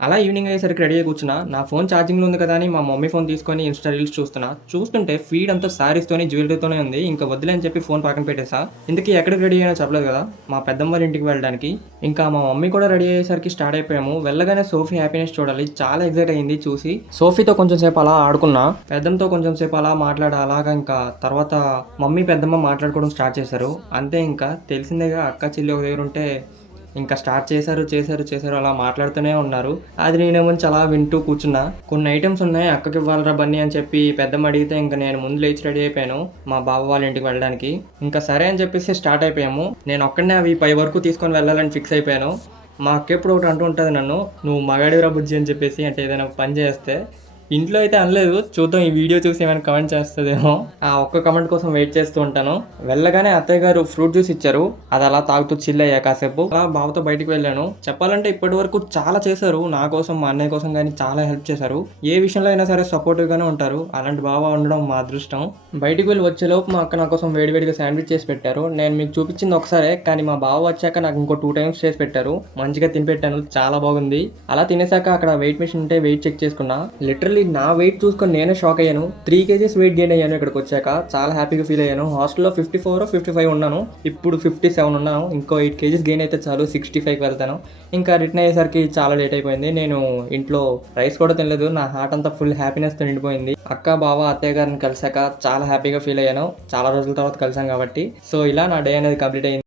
అలా ఈవినింగ్ అయ్యేసరికి రెడీ అయ్యి కూర్చున్నా. నా ఫోన్ ఛార్జింగ్‌లో ఉంది కదా అని మా మమ్మీ ఫోన్ తీసుకొని ఇన్‌స్టా రీల్స్ చూస్తున్నా. చూస్తుంటే ఫీడ్ అంతా శారీస్‌తోని, జ్యువెల్లరీతోనే ఉంది. ఇంక వద్దులే అని చెప్పి ఫోన్ పక్కన పెట్టేసా. ఇంతకీ ఎక్కడికి రెడీ అయ్యానో చెప్పలేదు కదా! మా పెద్దమ్మ వాళ్ళ ఇంటికి వెళ్ళడానికి. ఇంకా మా మమ్మీ కూడా రెడీ అయ్యేసరికి స్టార్ట్ అయిపోయాము. వెళ్ళగానే సోఫీ హ్యాపీనెస్ చూడాలి. చాలా ఎక్సైట్ అయింది చూసి. సోఫీతో కొంచెం సేపు అలా ఆడుకున్నా. పెద్దమ్మతో కొంచెం సేపు అలా మాట్లాడి అలాగా ఇంకా తర్వాత మమ్మీ, పెద్దమ్మ మాట్లాడుకోవడం స్టార్ట్ చేశారు. అంతే ఇంకా తెలిసిందేగా అక్క, చెల్లి ఒక దగ్గర ఉంటే ఇంకా స్టార్ట్ చేశారు అలా మాట్లాడుతూనే ఉన్నారు. అది నేనేమోంచి అలా వింటూ కూర్చున్నా. కొన్ని ఐటెమ్స్ ఉన్నాయి అక్కకి ఇవ్వాలిరా బన్నీ అని చెప్పి పెద్దమ్మ అడిగితే ఇంక నేను ముందు లేచి రెడీ అయిపోయాను మా బావ వాళ్ళ ఇంటికి వెళ్ళడానికి. ఇంకా సరే అని చెప్పేసి స్టార్ట్ అయిపోయాము. నేను ఒక్కడనే అవి పై వరకు తీసుకొని వెళ్ళాలని ఫిక్స్ అయిపోయాను. మా అక్క ఎప్పుడు ఒకటి అంటూ ఉంటుంది నన్ను, నువ్వు మగాడివిరా బుజ్జి అని చెప్పేసి, అంటే ఏదైనా పని చేస్తే. ఇంట్లో అయితే అనలేదు, చూద్దాం ఈ వీడియో చూసి ఏమైనా కమెంట్ చేస్తుందేమో. ఆ ఒక్క కమెంట్ కోసం వెయిట్ చేస్తూ ఉంటాను. వెళ్ళగానే అత్తయ్య గారు ఫ్రూట్ జ్యూస్ ఇచ్చారు. అది అలా తాగుతూ చిల్ అయ్యా కాసేపు. అలా బావతో బయటికి వెళ్ళాను. చెప్పాలంటే ఇప్పటి వరకు చాలా చేశారు నా కోసం, మా అన్నయ్య కోసం కానీ చాలా హెల్ప్ చేశారు. ఏ విషయంలో అయినా సరే సపోర్టివ్ గానే ఉంటారు. అలాంటి బావ ఉండడం మా అదృష్టం. బయటికి వెళ్ళి వచ్చేలోపు మా అక్క నా కోసం వేడివేడిగా శాండ్విచ్ చేసి పెట్టారు. నేను మీకు చూపించింది ఒకసారే, కానీ మా బావ వచ్చాక నాకు ఇంకో 2 టైమ్స్ చేసి పెట్టారు. మంచిగా తినిపెట్టాను, చాలా బాగుంది. అలా తినేసాక అక్కడ వెయిట్ మెషిన్ ఉంటే వెయిట్ చెక్ చేసుకున్నా. లిటరల్లీ నా వెయిట్ చూసుకొని నేనే షాక్ అయ్యాను. 3 kgs వెయిట్ గెయిన్ అయ్యాను ఇక్కడికి వచ్చాక. చాలా హ్యాపీగా ఫీల్ అయ్యాను. హాస్టల్లో 54 55 ఉన్నాను, ఇప్పుడు 57 ఉన్నాను. ఇంకో 8 kgs గెయిన్ అయితే చాలు 65కి వెళ్తాను. ఇంకా రిటర్న్ అయ్యేసరికి చాలా లేట్ అయిపోయింది. నేను ఇంట్లో రైస్ కూడా తినలేదు. నా హార్ట్ అంతా ఫుల్ హ్యాపీనెస్తో నిండిపోయింది. అక్క, బావ, అత్తయ్య గారిని కలిసాక చాలా హ్యాపీగా ఫీల్ అయ్యాను. చాలా రోజుల తర్వాత కలిసాం కాబట్టి. సో ఇలా నా డే అనేది కంప్లీట్ అయింది.